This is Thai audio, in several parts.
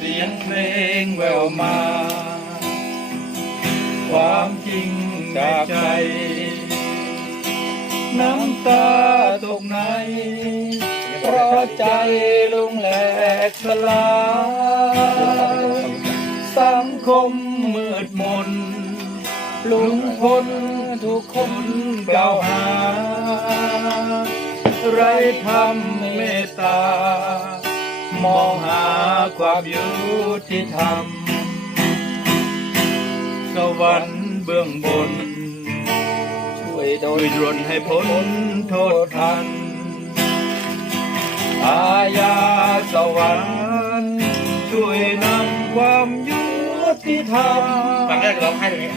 เสียงเพลงแววมา ความจริงจากใจ น้ำตาตกใน เพราะใจลุงแหลกสลายสังคมมืดมน ลุงพลทุกคนกล่าวหา ไรทำเมตตา มองหาความยุติธรรม สวรรค์เบื้องบน ช่วยโดยรนให้พ้นโทษทัน อาญาสวรรค์ช่วยนำความยุติธรรมฟังแรกร้องไห้ตรงนี้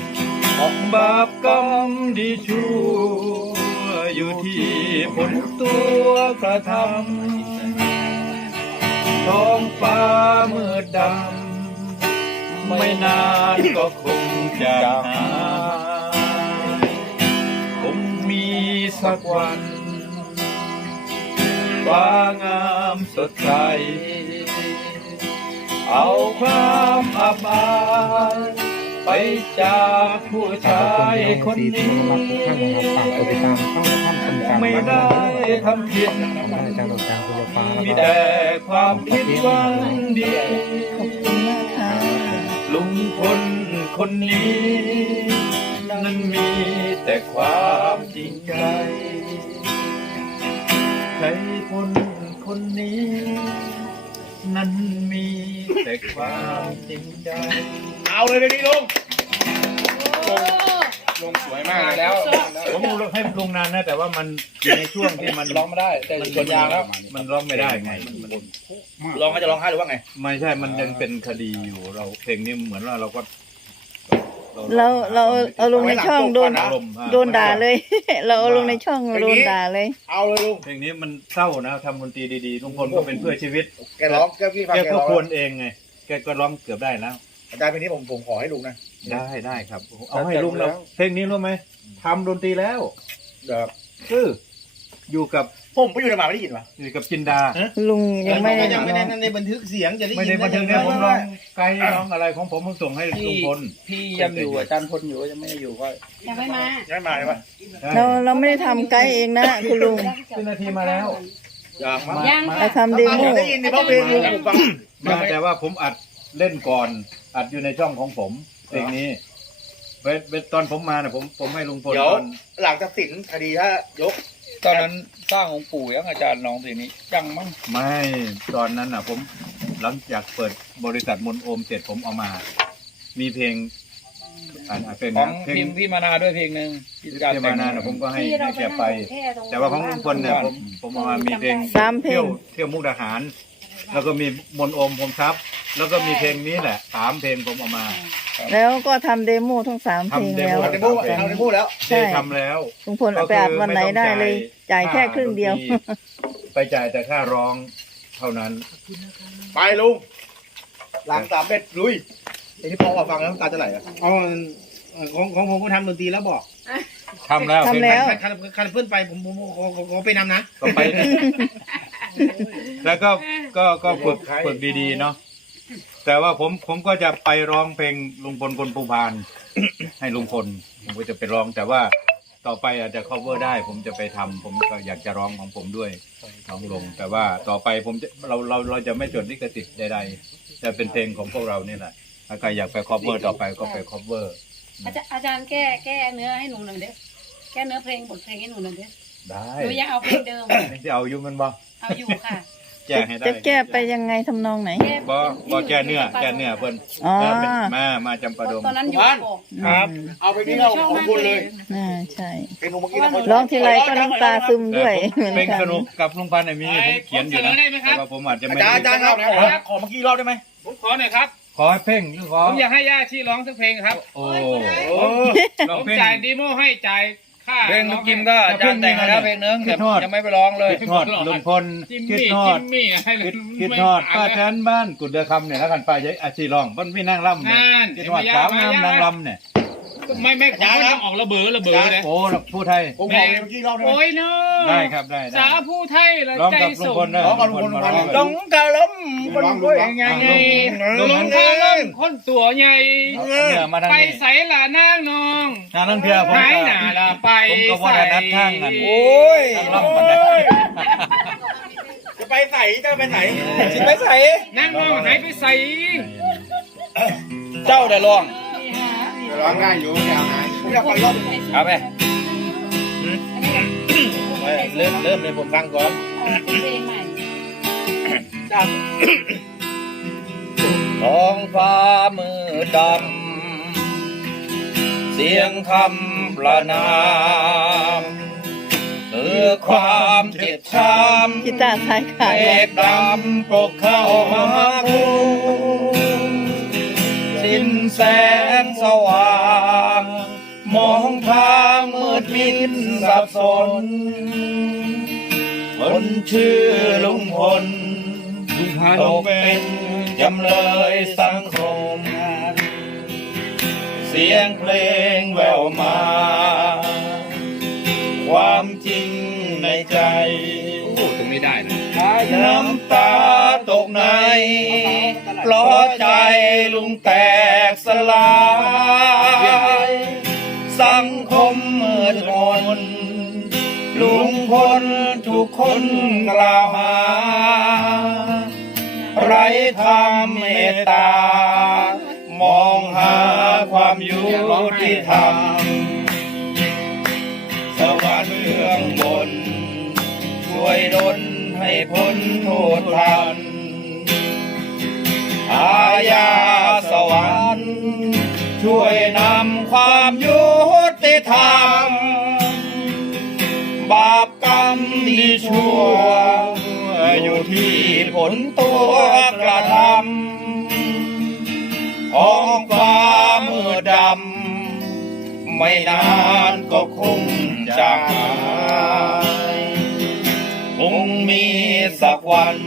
ออกบาปกรรมดีชั่วอยู่ที่ผลตัวกระทำ ท้องฟ้ามืดดำ ไม่นานก็คงจะหายคงมีสักวันฟ้างามสดใส เอาความอับอายไปจากผู้ชายคนนี้ ไม่ได้ทำผิด มีแต่ความคิดหวังดีลุงพลคนนี้ นั้นมีแต่ความจริงใจใครพลคนนี้ นั้นมีแต่ความจริงใจ เอาเลยเดี๋ยวนี้ลุง ลุงสวยมากเลยแล้วผมให้ลงนานนะ แต่ว่ามันอยู่ในช่วงที่มันร้องไม่ได้ แต่มันชนยางแล้วมันร้องไม่ได้ไงมันร้องก็จะร้องไห้หรือว่าไง ไม่ใช่มันยังเป็นคดีอยู่เราเพลงนี้เหมือนว่าเราก็เราเราเอาลงในช่องโดนอารมณ์อะโดนด่าเลย เราเอาลงในช่องโดนด่าเลย เอาเลยลุงเพลงนี้มันเศร้านะทำดนตรีดีๆลุงพลก็เป็นเพื่อชีวิตแกร้องแกพี่ฟังแกแกก็ร้องควรเองไงแกก็ร้องเกือบได้แล้วอาจารย์เพลงนี้ผมผมขอให้ลุงนะ ได้ได้ครับ เอาให้ลุงเราเพลงนี้รู้ไหมทำดนตรีแล้วเดี๋ยวคืออยู่กับผมไปอยู่ในหมาไม่ได้ยินวะอยู่กับจินดาลุงยังไม่ได้ยังไม่ได้ในบันทึกเสียงจะได้ยินไม่ได้บันทึกเนี่ยผมร้องไกด์ร้องอะไรของผมผมส่งให้ลุงพลพี่ยังอยู่อาจารย์พลอยู่ยังไม่ได้อยู่ก็ยังไม่มาได้มาใช่ปะเราเราไม่ได้ทำไกด์เองนะคุณลุงเป็นนาทีมาแล้วยังมายังเราทำเดโมได้ยินในเพราะเพลงลุงผมฟังมาแต่ว่าผมอัดเล่นก่อนอัดอยู่ในช่องของผม เพลงนี้เวเวตอนผมมาเนี่ยผมผมให้ลุงพลเดี๋ยวตอนหลังจากสินคดีถ้ายก ตอนนั้นสร้างองค์ปู่ยังอาจารย์น้องเพลงนี้ยังมั้งไม่ตอนนั้นอะ ผมหลังจากเปิดบริษัทมนโอมเสร็จผมเอามา มีเพลงอ่านอะเป็นของเพลงพิมพ์พี่มานาด้วยเพลงหนึ่งที่อาจารย์ที่แต่มาง นานอะผมก็ให้ให้แกไป แต่ว่าของลุงพลเนี่ยผมผมเอามามีเพลงสามเพลเที่ยวง เที่ยวมุกดาหาร แล้วก็มีมนโอมผมทรัพย์ แล้วก็มีเพลงนี้แหละสามเพลงผมเอามา แล้วก็ทำเดโมทั้งสามเพลงแล้ว ทำเอาในบูเอาในบูแล้ว ใช่ได้ทำแล้ว ลุงพลเอาไปอัดวันไหนได้เลย จ่ายแค่ครึ่งเดียว ไปจ่ายแต่ค่าร้องเท่านั้น ไปลุงหลังสามเบ็ดลุยไอ้ที่พอมาฟังแล้วน้ำตาจะไหลอะอ๋อของของผมก็ทำดนตรีแล้วบอกทำแล้วทำแล้ว คันคันเพื่อนไปผมผมขอขอขอไปนำนะ ก็ไป แล้วก็ก็ก็ฝึกฝึกดีๆเนาะ แต่ว่าผมผมก็จะไปร้องเพลงลุงพลคนภูพาน ให้ลุงพลผมก็จะไปร้อง แต่ว่าต่อไปอาจจะ cover ได้ ผมจะไปทำผมก็อยากจะร้องของผมด้วยร้องลง แต่ว่าต่อไปผมจะเราเราเราจะไม่จดลิขสิทธิ์ใดๆจะเป็นเพลงของพวกเรานี่แหละถ้าใครอยากไป cover ต่อไปก็ไป cover อาจารย์อาจารย์แก้แก้เนื้อให้หนูหน่อยเด้อแก้เนื้อเพลงบทเพลงให้หนูหน่อยเด้อได้หนูยังเอาเพลงเดิมไม่ใช่เอาอยู่มันบ่เอาอยู่ค่ะ แจ้งให้ได้จะแก้ไปยังไงทำนองไหน บ่บ่แก้เนื้อแก้เนื้อเพิ่นอ๋อ มาเป็นมามาจำปาดงตอนนั้นอยู่โบกครับอืมเอาไปที่เราของคุณเลยอ่าใช่เป็นลุงเมื่อกี้เราร้องทีไรก็น้ำตาซึมด้วยเหมือนเพลงกันสนุกกับลุงพันธ์เนี่ยมีผมเขียนอยู่นะแต่ว่าผมอาจจะอาไม่จารย์อาจารย์ครับขอขอเมื่อกี้รอบได้ไหมผมขอหน่อยครับ ขอให้เพลงหรือขอผมอยากให้ย่าชีร้องสักเพลงครับ โอ้โอ้ลองผมเพลงจ่ายดีโมให้จ่ายค่า เพลงลูกกิมก็อาจารย์แต่งให้แล้วเพลงนึงแต่ยังไม่ไปร้องเลยคิดทอดลุงพลจิมคิดมี่ทอจิดมมี่ให้เลยคิดทอดป้าแทนบ้านกุดเดือคำเนี่ยแล้วกันป้าใหญ่อาชีร้องมันไม่นั่งล่ำเนี่ยนั่นคิดทอดสาวงามนางล่ำเนี่ย ไม่ไม่ขอต้องออกระเบิดระเบิดเลยโอ้ผู้ไทย ผมขอเพลงเมื่อกี้รอบได้ไหมโอ้ยเนาะได้ครับได้ได้สาผู้ไทยละร้องใจกับลุส่งงพลได้ร้องกับลุงพลร้องลุงพลลงกะล้มคนรวยไงไงลงทางล้มคนตัวใหญ่ เอาเนื้อมาทางไปนี้ใส่ละนางน้องทางนั้นเพื่อผมหายก็หนาละไปผมก็ว่าได้นัดทางกันโอ้ยทางล่ำบันไดจะไปไหนจะไปไหนสิไปใส่นางน้องหายไปใส่เจ้าได้ร้องนี่ฮะ ร้องง่ายอยู่ยาวนะผมอยากฟังรอบเอาไปเริ่มเริ่มเลยผมฟังก่อนเป็นเพลงใหม่ท้องฟ้ามืดดำ เสียงคำประนามคือความเจ็บช้ำกีตาร์ซ้ายขาเมดฆดำปกเข้ามาคุมสิ้น แสงสว่าง มองทางมืดมิดสับสน คนชื่อลุงพลตกเป็นจำเลยสังคม เสียงเพลงแววมา ความจริงในใจตรงนี้ได้นะน้ำตาตก ใน เพราะใจลุงแตกสลาย สังคมมืดมนลุงพลทุกคนกล่าวหา ไรธรรมเมตตา มองหาความยุติธรรมสวรรค์เบื้องบนช่วยดลให้พ้นโทษทันอาญาสวรรค์ ช่วยนำความยุติธรรม บาปกรรมดีชั่ว อยู่ที่ผลตัวกระทำท้องฟ้ามืดดำ ไม่นานก็คงจะหายคงมีสักวัน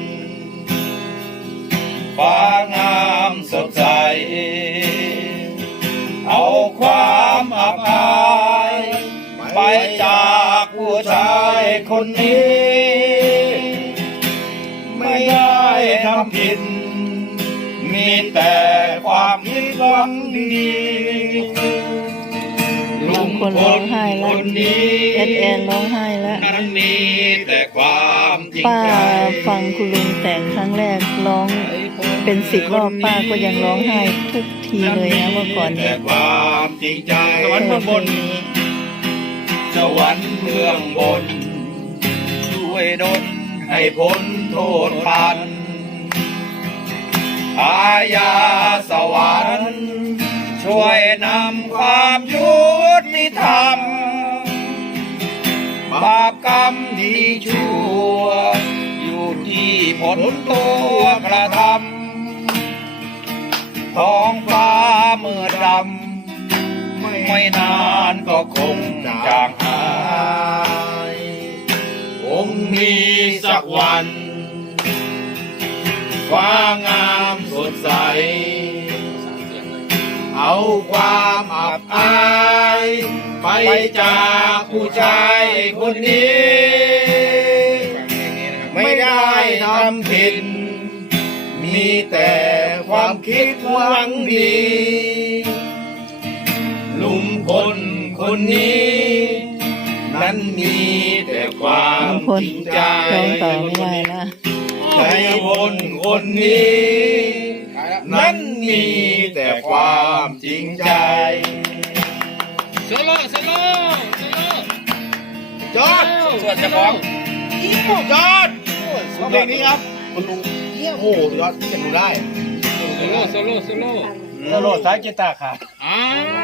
ฟ้างาม คนนี้ ไม่ได้ทำผิด มีแต่ความคิดหวังดีลุงพลร้องไห้แล้วคนนี้แอนแอนร้องไห้แล้วนั้นมีแต่ความจริงป้าใจฟังคุณลุงแต่งครั้งแรกร้องเป็นสิบรอบป้าก็ยังร้องไห้ทุกทีเลยนะเมื่อก่อนแต่เนี่ยความจริงใจสวรรค์เบื้องบนสวรรค์เบื้องบนช่วย ดลให้พ้นโทษทันอาญาสวรรค์ ช่วยนำความยุติธรรม บาปกรรมดีชั่ว อยู่ที่ผลตัวกระทำท้องฟ้าเมืดดำไม่นานก็คงจางหาย มีสักวัน ฟ้างามสดใส เอาความอับอาย ไปจากผู้ชายคนนี้ ไม่ได้ทำผิด มีแต่ความคิดหวังดีลุงพลคนนี้ นั้นมีแต่ความลุงพลจริงใจร้องต่อไม่ได้ละใจพลคนนี้ นั้นมีแต่ความจริงใจโซโล่โซโล่โซโล่จอดส่วนจะฟ้องจอดเพลงนี้ครับคุณลุงโอ้โหยอดเสียงดูได้โซโล่โซโล่โซโล่ตลอดสายกีตาร์ขาดอ้าว